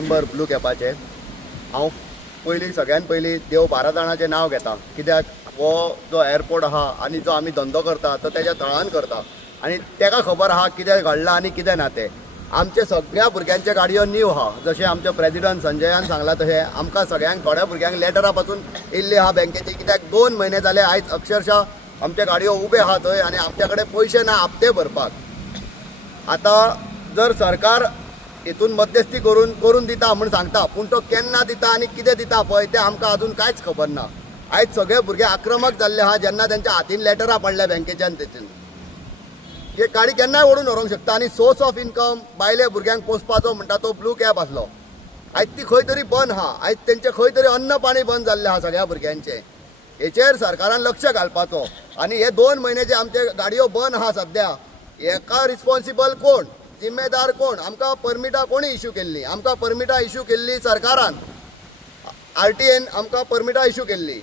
Member blue कॅपाचे हांव पयलीं सगळ्यान पयलीं देव भारताणाचें नांव घेता, कित्याक हो जो एअरपोर्ट आहा आनी जो आमी धंदो करता तो तेज्या तळान करता आनी तेका खबर आहा कितें घडलां आनी कितें ना तें. आमचे सगळ्या भुरग्यांचे गाडयो नीव आहा, जशें आमचे प्रेसिडेंट संजयान सांगलां तशें आमकां सगळ्यांक थोड्या भुरग्यांक लेटरां पासून येयल्ली आहा बँकेची, कित्याक 2 म्हयने जाले आयज अक्षरशः आमचे गाडयो उबे आहा थंय आनी आमचे कडेन पयशे ना हप्ते भरपाक. आतां जर सरकार हितून मध्यस्थी करून दिता म्हूण सांगता, पूण तो केन्ना दिता आनी कितें दिता पळय तें आमकां अजून कांयच खबर ना. आयज सगळे भुरगे आक्रमक जाल्ले आहा जेन्ना तेंच्या हातीन लेटरां पडल्या बँकेच्यान तेतून हे गाडी केन्नाय ओडून व्हरूंक शकता. आनी सोर्स ऑफ इनकम बायले भुरग्यांक पोसपाचो म्हणटा तो ब्लू कॅब आसलो, आयज ती खंय तरी बंद आहा. आयज तेंचे खंय तरी अन्न पाणी बंद जाल्लें आहा सगळ्या भुरग्यांचे. हेचेर सरकारान लक्ष घालपाचो. आनी हे 2 म्हयने जे आमचे गाडयो बंद आहा सद्या, हेका रिस्पॉन्सिबल कोण, जिम्मेदार कोण? आमकां परमिटां कोणी इश्यू केल्ली? आमकां परमिटां इश्यू केल्ली सरकारान, RTAन आमकां परमिटां इश्यू केल्ली.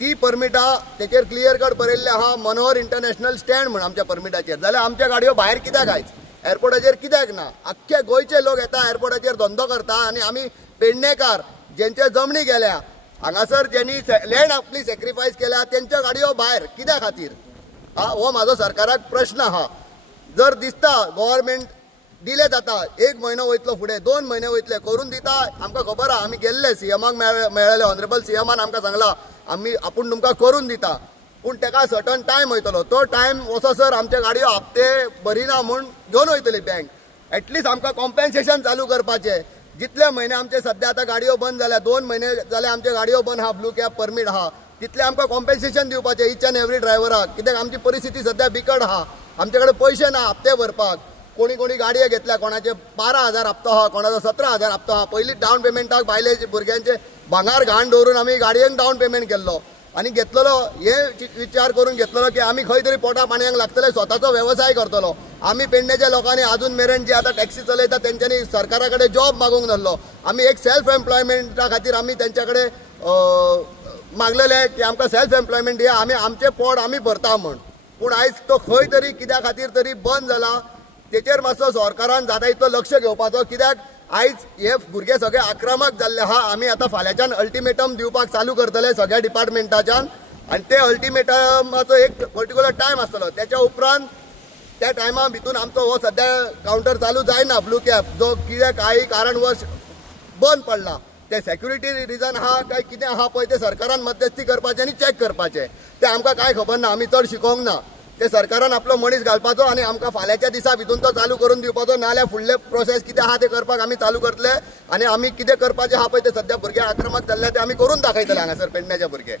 ती परमिटां तेचेर क्लियर कट बरयल्लें आहा मनोहर इंटरनॅशनल स्टँड म्हूण आमच्या परमिटाचेर. जाल्यार आमच्या गाडयो भायर कित्याक आयज एअरपोर्टाचेर कित्याक ना? आख्खे गोंयचे लोक येता एअरपोर्टाचेर धंदो करता आनी आमी पेडणेकार जेंचे जमनी गेल्या हांगासर जेणी लँड आपली सॅक्रिफायस केल्या तेंच्यो गाडयो भायर कित्या खातीर? हो म्हाजो सरकाराक प्रश्न आहा. जर दिसता गव्हर्मेंट डिले जाता, 1 म्हयनो वयतलो फुडें, 2 म्हयने वयतले, करून दिता, आमकां खबर आहा. आमी गेल्ले सीएमाक मेळ्ळेले, ऑनरेबल सीएमान आमकां सांगलां आपूण तुमकां करून दिता, पूण तेका सर्टन टायम वयतलो. तो टायम वचसर आमचे गाडयो हप्ते भरिना म्हूण घेवन वयतली बँक. एटलिस्ट आमकां कॉम्पेन्सेशन चालू करपाचें. जितले म्हयने आमचे सद्या आतां गाडयो बंद जाल्या, 2 म्हयने जाले आमचे गाडयो बंद आहा, ब्लू कॅब परमीट आहा, तितले आमकां कॉम्पेन्सेशन दिवपाचें ईच एंड एवरी ड्रायव्हराक. कित्याक आमची परिस्थिती सद्या बिकट आहा, आमचे कडेन पयशे ना हप्ते भरपाक. कोणी गाडये घेतल्या, कोणाचे 12,000 हप्तो आहा, कोणाचो 17,000 हप्तो आहा. पयलीं डावन पेमेंटाक बायले भुरग्यांचे भांगार घाण दवरून आमी गाडयेक डावन पेमेंट केल्लो आनी घेतलेलो. हे विचार करून घेतलेलो की आमी खंय तरी पोटा पाणयाक लागतले, स्वताचो वेवसाय करतलो. आमी पेडणेच्या लोकांनी अजून मेरेन जे आतां टॅक्सी चलयता तेंच्यांनी सरकारा कडेन जॉब मागूंक नासलो. आमी एक सेल्फ एम्प्लॉयमेंटा खातीर आमी तेंच्या कडेन मागलेले की आमकां सेल्फ एम्प्लॉयमेंट दिया, आमी आमचें पोट आमी भरता म्हूण. पूण आयज तो खंय तरी कित्या खातीर तरी बंद जाला. तेचेर मातसो सरकारान जाता इतलो लक्ष घेवपाचो, कित्याक आयज हे भुरगे सगळे आक्रमक जाल्ले आहा. आमी आतां फाल्यांच्यान अल्टिमेटम दिवपाक चालू करतले सगळ्या डिपार्टमेंटाच्यान आनी ते अल्टिमेटमाचो एक पर्टिक्युलर टायम आसतलो. तेच्या उपरांत त्या टायमा भितून आमचो हो सद्या कावंटर चालू जायना ब्लू कॅब, जो कित्याक काही कारणवश बंद पडला. ते सेक्युरिटी रिजन आहा काय कितें आहा पळय ते सरकारान मध्यस्थी करपाचें आनी चॅक करपाचें. ते आमकां कांय खबर ना, आमी चड शिकोवंक ना. ते सरकारान आपलो मनीस घालपाचो आनी आमकां फाल्यांच्या दिसा भितून तो चालू करून दिवपाचो, नाल्यार फुडले प्रोसेस कितें आहा ते करपाक आमी चालू करतले. आनी आमी कितें करपाचें आहा पळय ते सद्या भुरगे आक्रमक जाल्ले ते आमी करून दाखयतले हांगासर पेडण्याचे भुरगे.